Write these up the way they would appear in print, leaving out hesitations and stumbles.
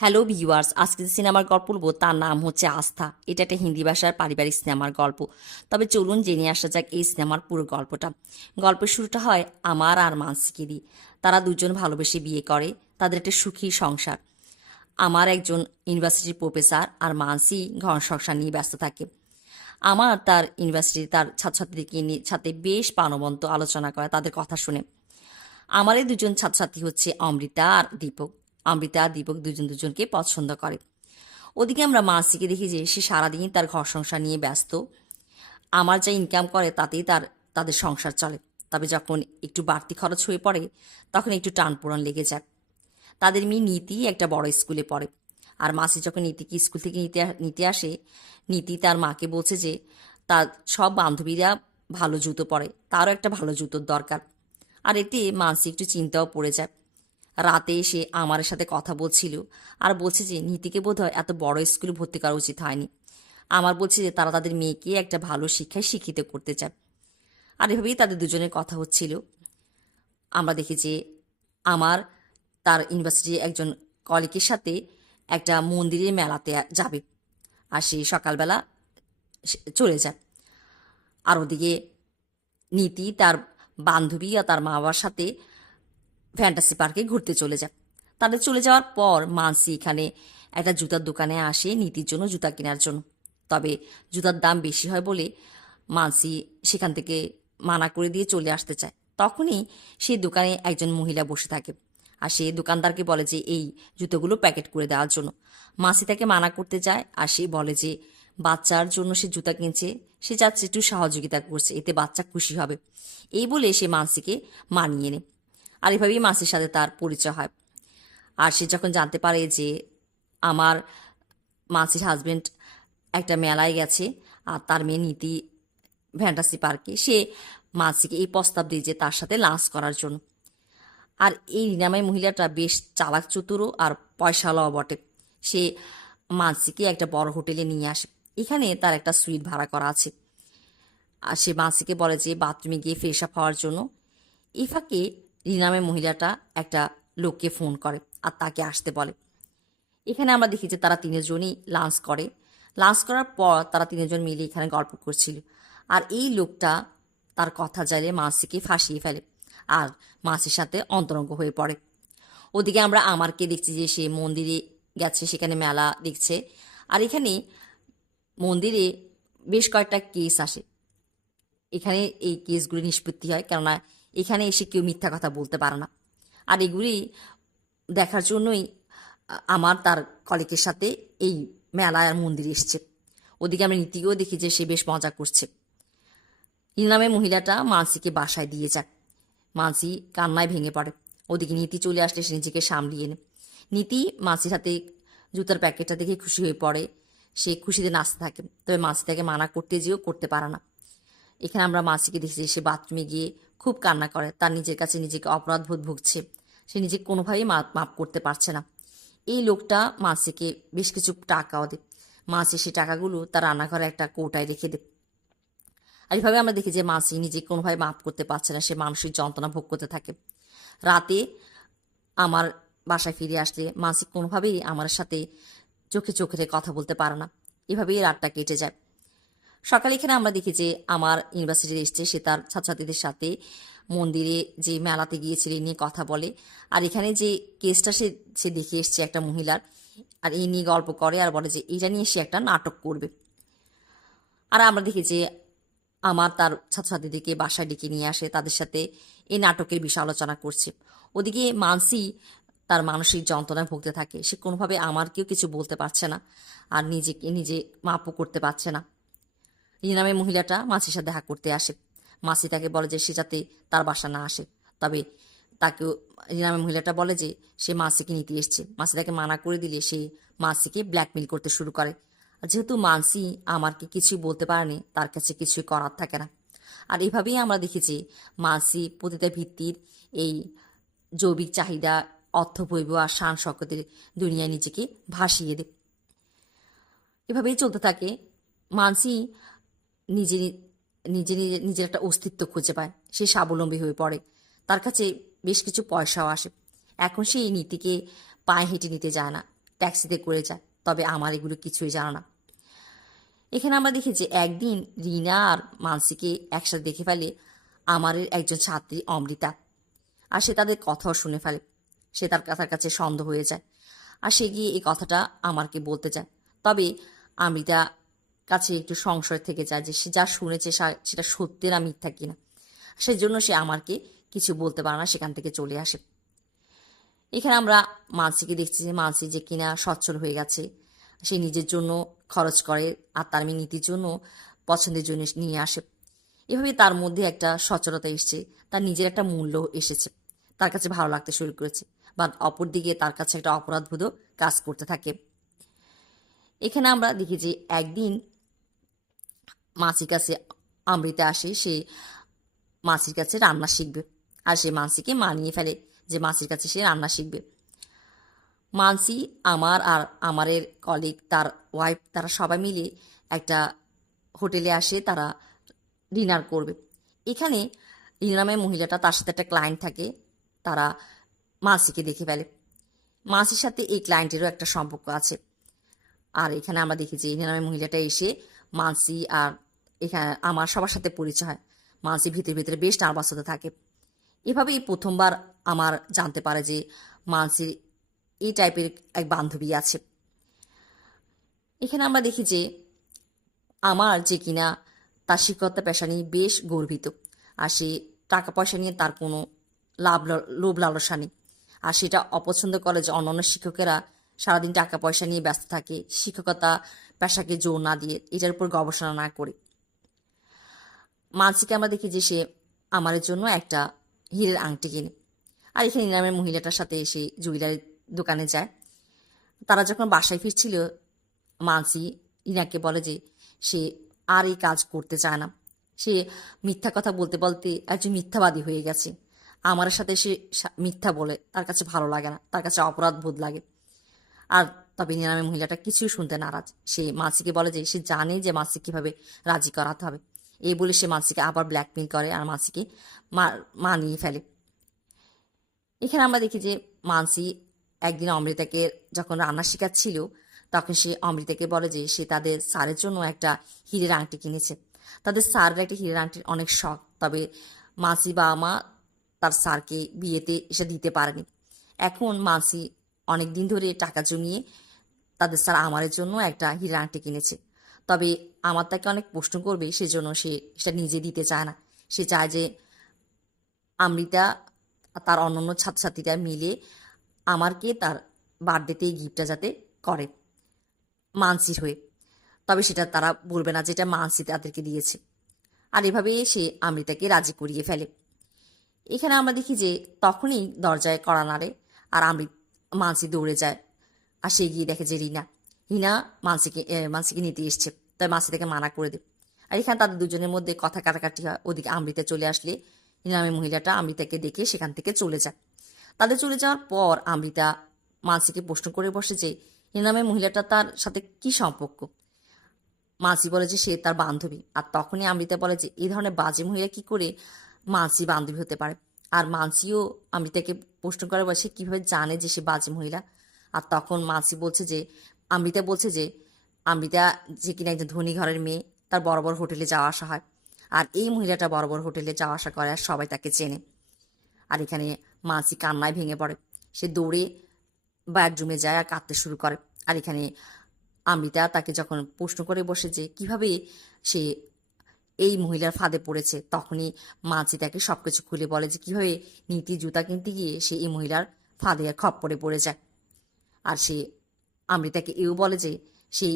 Hello viewers, আজকে যে সিনেমার গল্প বলবো তার নাম হচ্ছে আস্থা। এটা একটা হিন্দি ভাষার পারিবারিক সিনেমার গল্প। তবে চলুন জেনে আসা যাক এই সিনেমার পুরো গল্পটা। গল্পের শুরুটা হয় আমার আর মানসিকে দিয়ে। তারা দুজন ভালোবেসে বিয়ে করে, তাদের একটা সুখী সংসার। আমার একজন ইউনিভার্সিটির প্রফেসর আর মানসি ঘর সংসার নিয়ে ব্যস্ত থাকে। আমার তার ইউনিভার্সিটি তার ছাত্রছাত্রীদেরকে নিয়ে সাথে বেশ প্রাণবন্ত আলোচনা করে তাদের কথা শুনে। আমার এই দুজন ছাত্রছাত্রী হচ্ছে অমৃতা আর দীপক। অমৃতা আর দীপক দুজন দুজনকে পছন্দ করে। ওদিকে আমরা মাসিকে দেখি যে সে সারাদিন তার ঘর সংসার নিয়ে ব্যস্ত। আমার যা ইনকাম করে তাতেই তাদের সংসার চলে। তবে যখন একটু বাড়তি খরচ হয়ে পড়ে তখন একটু টানপোড়েন লেগে যায়। তাদের মেয়ে নীতি একটা বড় স্কুলে পড়ে। আর মাসি যখন নীতিকে স্কুল থেকে নিতে আসে, নীতি তার মাকে বলছে যে তার সব বান্ধবীরা ভালো জুতো পরে, তারও একটা ভালো জুতোর দরকার। আর এতে মানসি একটু চিন্তাও পড়ে যায়। রাতে এসে আমার সাথে কথা বলছিল আর বলছে যে নীতিকে বোধহয় এত বড় স্কুলে ভর্তি করা উচিত হয়নি। আমার বলছে যে তারা তাদের মেয়েকে একটা ভালো শিক্ষায় শিক্ষিত করতে চায়। আর এভাবেই তাদের দুজনের কথা হচ্ছিল। আমরা দেখি যে আমার তার ইউনিভার্সিটির একজন কলিগের সাথে একটা মন্দিরের মেলাতে যাবে। আর সে সকালবেলা চলে যায়। আর ওদিকে নীতি তার বান্ধবী আর তার মা বাবার সাথে ফ্যান্টাসি পার্কে ঘুরতে চলে যায়। তাদের চলে যাওয়ার পর মানসি এখানে একটা জুতার দোকানে আসে নীতির জন্য জুতা কেনার জন্য। তবে জুতার দাম বেশি হয় বলে মানসি সেখান থেকে মানা করে দিয়ে চলে আসতে চায়। তখনই সেই দোকানে একজন মহিলা বসে থাকে। আর সে দোকানদারকে বলে যে এই জুতোগুলো প্যাকেট করে দেওয়ার জন্য। মাসি তাকে মানা করতে যায় আর সে বলে যে বাচ্চার জন্য সে জুতা কিনছে, সে চাচ্ছে একটু সহযোগিতা করছে, এতে বাচ্চা খুশি হবে। এই বলে সে মানসিকে মানিয়ে নেয়। আর এভাবেই মাসির সাথে তার পরিচয় হয়। আর সে যখন জানতে পারে যে আমার মাসির হাজবেন্ড একটা মেলায় গেছে আর তার মেয়ে নীতি ফ্যান্টাসি পার্কে, সে মাসিকে এই প্রস্তাব দিয়ে যে তার সাথে লাঞ্চ করার জন্য। আর এই রিনামাই মহিলাটা বেশ চালাক চতুরও আর পয়সাওয়ালাও বটে। সে মানসিকে একটা বড় হোটেলে নিয়ে আসে। এখানে তার একটা সুইট ভাড়া করা আছে। আর সে মানসিকে বলে যে বাথরুমে গিয়ে ফ্রেশ আপ হওয়ার জন্য। এই ফাঁকে রিনামের মহিলাটা একটা লোককে ফোন করে আর তাকে আসতে বলে। এখানে আমরা দেখি যে তারা তিনজনই লাঞ্চ করে। লাঞ্চ করার পর তারা তিনজন মিলে এখানে গল্প করছিল। আর এই লোকটা তার কথা চাইলে মাসিকে ফাঁসিয়ে ফেলে আর মাসির সাথে অন্তরঙ্গ হয়ে পড়ে। ওদিকে আমরা আমারকে দেখছি যে সে মন্দিরে গেছে, সেখানে মেলা দেখছে। আর এখানে মন্দিরে বেশ কয়েকটা কেস আসে। এখানে এই কেসগুলি নিষ্পত্তি হয়, কেননা এখানে এসে কেউ মিথ্যা কথা বলতে পারে না। আর এগুলি দেখার জন্যই আমার তার কলিগের সাথে এই মেলায় আর মন্দিরে এসছে। ওদিকে আমরা নীতিকেও দেখি যে সে বেশ মজা করছে। নামে মহিলাটা মানসিকে বাসায় দিয়ে যায়। মানসি কান্নায় ভেঙে পড়ে। ওদিকে নীতি চলে আসলে সে নিজেকে সামলিয়ে নেয়। নীতি মানসির হাতে জুতার প্যাকেটটা দেখে খুশি হয়ে পড়ে। সে খুশিতে নাচতে থাকে। তবে মানসি তাকে মানা করতে যেও করতে পারে না। এখানে আমরা মাসিকে দেখছি সে বাথরুমে গিয়ে খুব কান্না করে। তার নিজের কাছে নিজেকে অপরাধবোধ ভুগছে। সে নিজেকে কোনোভাবেই মাপ করতে পারছে না। এই লোকটা মাসিকে বেশ কিছু টাকাও দেয়। মাসি সেই টাকাগুলো তার রান্নাঘরে একটা কৌটায় রেখে দেয়। আর এইভাবে আমরা দেখি যে মাসি নিজেকে কোনোভাবে মাপ করতে পারছে না, সে মানসিক যন্ত্রণা ভোগ করতে থাকে। রাতে আমার বাসায় ফিরে আসলে মাসি কোনোভাবেই আমার সাথে চোখে চোখে রেখে কথা বলতে পারে না। এভাবেই রাতটা কেটে যায়। সকালে এখানে আমরা দেখি যে আমার ইউনিভার্সিটিতে এসছে, সে তার ছাত্রছাত্রীদের সাথে মন্দিরে যে মেলাতে গিয়েছিল এই নিয়ে কথা বলে। আর এখানে যে কেসটা সে সে দেখে এসছে একটা মহিলার, আর এই নিয়ে গল্প করে আর বলে যে এটা নিয়ে সে একটা নাটক করবে। আর আমরা দেখি যে আমার তার ছাত্রছাত্রীদেরকে বাসায় ডেকে নিয়ে আসে, তাদের সাথে এই নাটকের বিষয় আলোচনা করছে। ওদিকে মানসি তার মানসিক যন্ত্রণায় ভুগতে থাকে। সে কোনোভাবে আমারকেও কিছু বলতে পারছে না আর নিজেকে নিজে মাপও করতে পারছে না। রিনামের মহিলাটা মাসির সাথে দেখা করতে আসে। মাসি তাকে বলে যে সে যাতে তার বাসা না আসে। তবে তাকেও রিনামের মহিলাটা বলে যে সে মাসিকে নিতে এসছে। মাসি তাকে মানা করে দিলে সে মাসিকে ব্ল্যাকমেল করতে শুরু করে। আর যেহেতু মানসি আমাকে কিছুই বলতে পারেনি, তার কাছে কিছুই করার থাকে না। আর এভাবেই আমরা দেখেছি মানসি পতিতা ভিত্তির এই জৈবিক চাহিদা, অর্থবৈভ আর শান শকতের দুনিয়ায় নিজেকে ভাসিয়ে দেয়। এভাবেই চলতে থাকে। মানসি নিজে নিজে নিজের একটা অস্তিত্ব খুঁজে পায়। সে স্বাবলম্বী হয়ে পড়ে। তার কাছে বেশ কিছু পয়সাও আসে। এখন সে এই নীতিকে পায়ে হেঁটে নিতে যায় না। ট্যাক্সিতে করে যায়, তবে আমার এগুলো কিছুই জানা না। এখানে আমরা দেখি যে একদিন রিনা আর মানসিকে একসাথে দেখে ফেলে আমারের একজন ছাত্রী অমৃতা, আর সে তাদের কথাও শুনে ফেলে। সে তার কথার কাছে সন্দেহ হয়ে যায়, আর সে গিয়ে এই কথাটা আমারকে বলতে চায়। তবে অমৃতা কাছে একটু সংশয় থেকে যায় যে সে যা শুনেছে সেটা সত্যি না মিথ্যা কিনা। সেজন্য সে আমারকে কিছু বলতে পারে না, সেখান থেকে চলে আসে। এখানে আমরা মানসিকে দেখছি যে মানসি যে কিনা সচ্ছল হয়ে গেছে, সে নিজের জন্য খরচ করে আর তার মেয়ে নীতির জন্য পছন্দের জন্য নিয়ে আসে। এভাবে তার মধ্যে একটা সচ্ছলতা এসছে, তার নিজের একটা মূল্য এসেছে, তার কাছে ভালো লাগতে শুরু করেছে, বা অপরদিকে তার কাছে একটা অপরাধবোধও কাজ করতে থাকে। এখানে আমরা দেখি যে একদিন মাসির কাছে অমৃতা আসে, সে মাসির কাছে রান্না শিখবে, আর সে মানসিকে মানিয়ে ফেলে যে মাসির কাছে সে রান্না শিখবে। মানসি, আমার আর আমারের কলিগ, তার ওয়াইফ, তারা সবাই মিলে একটা হোটেলে আসে, তারা ডিনার করবে। এখানে রিনা নামের মহিলাটা, তার সাথে একটা ক্লায়েন্ট থাকে, তারা মানসিকে দেখে ফেলে। মানসির সাথে এই ক্লায়েন্টেরও একটা সম্পর্ক আছে। আর এখানে আমরা দেখি যে রিনা নামের মহিলাটা এসে মানসি আর এখানে আমার সবার সাথে পরিচয় হয়। মানসি ভিতরে ভিতরে বেশ নার্ভাস হতে থাকে। এভাবেই প্রথমবার আমার জানতে পারে যে মানসির এই টাইপের এক বান্ধবী আছে। এখানে আমরা দেখি যে আমার যে কিনা তার শিক্ষকতা পেশা নিয়ে বেশ গর্বিত, আর সে টাকা পয়সা নিয়ে তার কোনো লোভ লালসা নেই, আর সেটা অপছন্দ করে যে অন্যান্য শিক্ষকেরা সারাদিন টাকা পয়সা নিয়ে ব্যস্ত থাকে, শিক্ষকতা পেশাকে জোর না দিয়ে, এটার উপর গবেষণা না করে। মানসিকে আমরা দেখি যে সে আমাদের জন্য একটা হীরের আংটি কিনে, আর এখানে ইনামের মহিলাটার সাথে এসে জুয়েলারি দোকানে যায়। তারা যখন বাসায় ফিরছিল, মানসি ইনাকে বলে যে সে আর এই কাজ করতে চায় না, সে মিথ্যা কথা বলতে বলতে একজন মিথ্যাবাদী হয়ে গেছে। আমার সাথে সে মিথ্যা বলে, তার কাছে ভালো লাগে না, তার কাছে অপরাধ বোধ লাগে। আর তবে নিরামের মহিলাটা কিছুই শুনতে নারাজ। সে মানসিকে বলে যে সে জানে যে মানসি কীভাবে রাজি করাতে হবে। এই বলে সে মানসিকে আবার ব্ল্যাকমেল করে আর মানসিকে মানিয়ে ফেলে। এখানে আমরা দেখি যে মানসি একদিন অমৃতাকে যখন রান্না শেখাচ্ছিল, তখন সে অমৃতাকে বলে যে সে তাদের স্যারের জন্য একটা হীরের আংটি কিনেছে। তাদের স্যারের একটা হীরের আংটির অনেক শখ, তবে মানসি বাবা মা তার স্যারকে বিয়েতে এসে দিতে পারেনি। এখন মানসি অনেক দিন ধরে টাকা জমিয়ে তাদের স্যার আমারের জন্য একটা হীরের আংটি কিনেছে। তবে আমার তাকে অনেক প্রশ্ন করবে, সেজন্য সে সেটা নিজে দিতে চায় না। সে চায় যে অমৃতা তার অন্যান্য ছাত্রছাত্রীরা মিলে আমারকে তার বার্থডেতে এই গিফটটা যাতে করে মানসির হয়ে, তবে সেটা তারা বলবে না যেটা মানসি তাদেরকে দিয়েছে। আর এভাবে সে অমৃতাকে রাজি করিয়ে ফেলে। এখানে আমরা দেখি যে তখনই দরজায় কড়া নাড়ে, আর মানসি দৌড়ে যায়, আর সে গিয়ে দেখে যে রিনা মানসিকে নিতে এসছে, তাই মানসি তাকে মানা করে দেয়। আর এখানে তাদের দুজনের মধ্যে কথা কাটাকাটি হয়। ওদিকে অমৃতা চলে আসলে রিনা নামের মহিলাটা অমৃতাকে দেখে সেখান থেকে চলে যায়। তাদের চলে যাওয়ার পর অমৃতা মানসিকে প্রশ্ন করে বসে যে রিনা নামের মহিলাটা তার সাথে কি সম্পর্ক। মানসি বলে যে সে তার বান্ধবী, আর তখনই অমৃতা বলে যে এই ধরনের বাজে মহিলা কি করে মানসি বান্ধবী হতে পারে। আর মানসিও অমৃতাকে প্রশ্ন করে বসে কিভাবে জানে যে সে বাজে মহিলা। আর তখন মানসি বলছে যে অমৃতা বলছে যে অমৃতা যে কিনা একজন ধনী ঘরের মেয়ে, তার বড় বড় হোটেলে যাওয়া আসা হয়, আর এই মহিলাটা বড় বড় হোটেলে যাওয়া আসা করে আর সবাই তাকে চেনে। আর এখানে মানসি কান্নায় ভেঙে পড়ে, সে দৌড়ে বেডরুমে যায় আর কাঁদতে শুরু করে। আর এখানে অমৃতা তাকে যখন প্রশ্ন করে বসে যে কিভাবে সে এই মহিলার ফাঁদে পড়েছে, তখনই মানসি তাকে সবকিছু খুলে বলে যে কিভাবে নীতি জুতা কিনতে গিয়ে সে এই মহিলার ফাঁদে খপ্পরে পড়ে যায়। আর সে অমৃতাকে এও বলে যে সে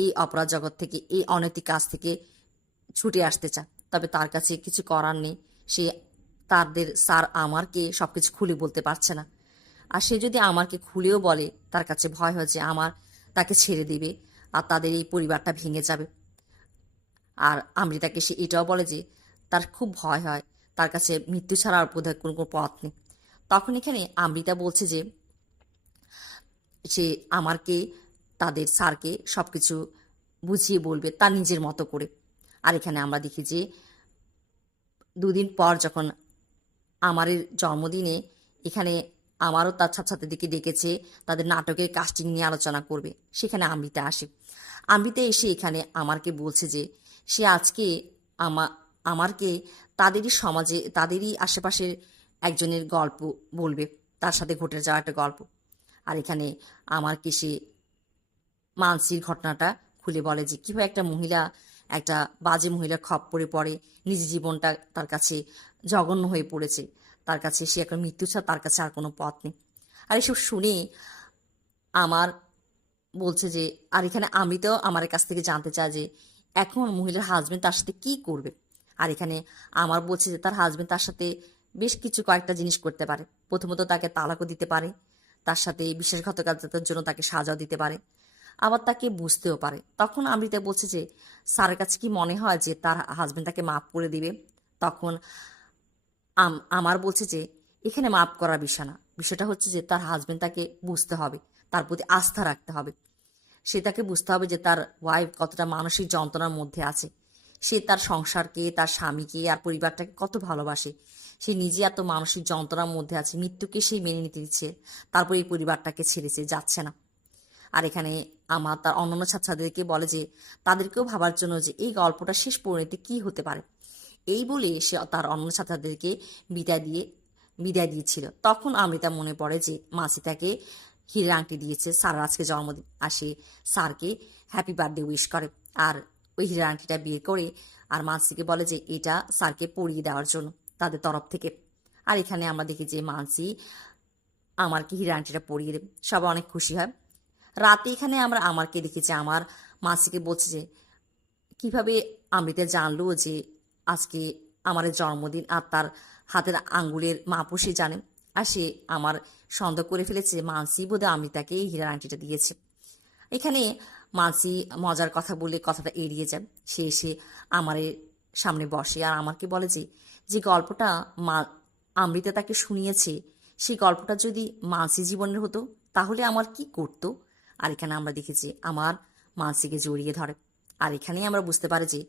এই অপরাধ জগৎ থেকে, এই অনৈতিক কাজ থেকে ছুটে আসতে চায়, তবে তার কাছে কিছু করার নেই। সে তাদের স্যার আমারকে সবকিছু খুলে বলতে পারছে না, আর সে যদি আমারকে খুলেও বলে, তার কাছে ভয় হয় যে আমার তাকে ছেড়ে দিবে আর তাদের এই পরিবারটা ভেঙে যাবে। আর অমৃতাকে সে এটাও বলে যে তার খুব ভয় হয়, তার কাছে মৃত্যু ছাড়া আর বোধহয় কোনো কোনো পথ নেই। তখন এখানে অমৃতা বলছে যে সে আমারকে তাদের স্যারকে সব কিছু বুঝিয়ে বলবে তার নিজের মতো করে। আর এখানে আমরা দেখি যে দুদিন পর যখন আমারের জন্মদিনে এখানে আমারও তার ছাত্রছাত্রীদেরকে ডেকেছে, তাদের নাটকের কাস্টিং নিয়ে আলোচনা করবে। সেখানে অমৃতা আসে। অমৃতা এসে এখানে আমারকে বলছে যে সে আজকে আমারকে তাদেরই সমাজে, তাদেরই আশেপাশের একজনের গল্প বলবে, তার সাথে ঘটে যাওয়া একটা গল্প। আর এখানে আমারকে সে মানসির ঘটনাটা খুলে বলে যে কীভাবে একটা মহিলা, একটা বাজে মহিলার খপ্পরে পড়ে, নিজের জীবনটা তার কাছে জঘন্য হয়ে পড়েছে, তার কাছে সে একটা মৃত্যু ছাড়া তার কাছে আর কোনো পথ নেই। আর এসব শুনে আমার বলছে যে, আর এখানে অমৃতাও আমার কাছ থেকে জানতে চায় যে এখন মহিলার হাজবেন্ড তার সাথে কি করবে। আর এখানে আমার বলছে যে তার হাজবেন্ড তার সাথে বেশ কিছু কয়েকটা জিনিস করতে পারে। প্রথমত তাকে তালাকও দিতে পারে, তার সাথে বিশ্বাসঘাতকতার জন্য তাকে সাজাও দিতে পারে, আবার তাকে বুঝতেও পারে। তখন অমৃতা বলছে যে স্যারের কাছে কি মনে হয় যে তার হাজবেন্ড তাকে মাফ করে দিবে? তখন আমার বলছে যে এখানে মাফ করার বিষয় না, বিষয়টা হচ্ছে যে তার হাজবেন্ড তাকে বুঝতে হবে, তার প্রতি আস্থা রাখতে হবে। সে তাকে বুঝতে হবে যে তার ওয়াইফ কতটা মানসিক যন্ত্রণার মধ্যে আছে, সে তার সংসারকে, তার স্বামীকে আর পরিবারটাকে কত ভালোবাসে। সে নিজে এত মানসিক যন্ত্রণার মধ্যে আছে, মৃত্যুকে সেই মেনে নিতে দিচ্ছে, তারপর এই পরিবারটাকে ছেড়েছে, যাচ্ছে না। আর এখানে আমার তার অন্যান্য ছাত্রছাত্রীদেরকে বলে যে তাদেরকেও ভাবার জন্য যে এই গল্পটা শেষ পরিণতি কী হতে পারে। এই বলে সে তার অন্য ছাত্রছাত্রীদেরকে বিদায় দিয়েছিল। তখন অমৃতা মনে পড়ে যে মাসি তাকে হীরের আংটি দিয়েছে, স্যার আজকে জন্মদিন, আর সে স্যারকে হ্যাপি বার্থডে উইশ করে। আর ওই হীরের আংটিটা বের করে আর মানসিকে বলে যে এটা স্যারকে পরিয়ে দেওয়ার জন্য তাদের তরফ থেকে। আর এখানে আমরা দেখি যে মানসি আমারকে হীরের আংটিটা পরিয়ে দেবে, সবাই অনেক খুশি হয়। রাতে এখানে আমরা আমারকে দেখেছি আমার মাসিকে বলছে যে কিভাবে অমৃতা জানলো যে আজকে আমার জন্মদিন, আর তার হাতের আঙ্গুলের মাপও সে জানে। আর সে আমার সন্দেহ করে ফেলেছে মানসি বোধহয় অমৃতাকে এই হীরার আংটিটা দিয়েছে। এখানে মানসি মজার কথা বলে কথাটা এড়িয়ে যায়। সে এসে আমার সামনে বসে আর আমাকে বলে যে যে গল্পটা অমৃতা তাকে শুনিয়েছে, সেই গল্পটা যদি মানসি জীবনের হতো তাহলে আমার কি করতো। আর এখানে আমরা দেখেছি আমার মানসিকে জড়িয়ে ধরে। আর এখানেই আমরা বুঝতে পারি যে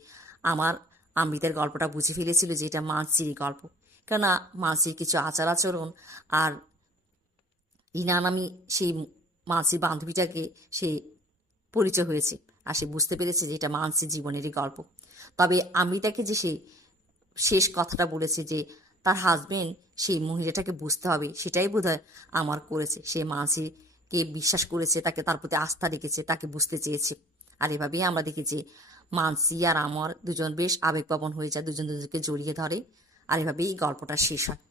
আমার অমৃতার গল্পটা বুঝে ফেলেছিল যে এটা মানসিরই গল্প। কেননা মানসির কিছু আচার আচরণ আর রিনা নামি সেই মানসির বান্ধবীটাকে সে পরিচয় হয়েছে, আর সে বুঝতে পেরেছে যে এটা মানসির জীবনেরই গল্প। তবে অমৃতাকে যে সে শেষ কথাটা বলেছে যে তার হাজবেন্ড সেই মহিলাটাকে বুঝতে হবে, সেটাই বোধহয় আমার করেছে। সে মানসিকে বিশ্বাস করেছে, তাকে তার প্রতি আস্থা রেখেছে, তাকে বুঝতে চেয়েছে। আর এভাবেই আমরা দেখি যে মানসি আর আমার দুজন বেশ আবেগপ্রবণ হয়ে যায়, দুজন দুজনকে জড়িয়ে ধরে। আর এভাবেই গল্পটা শেষ হয়।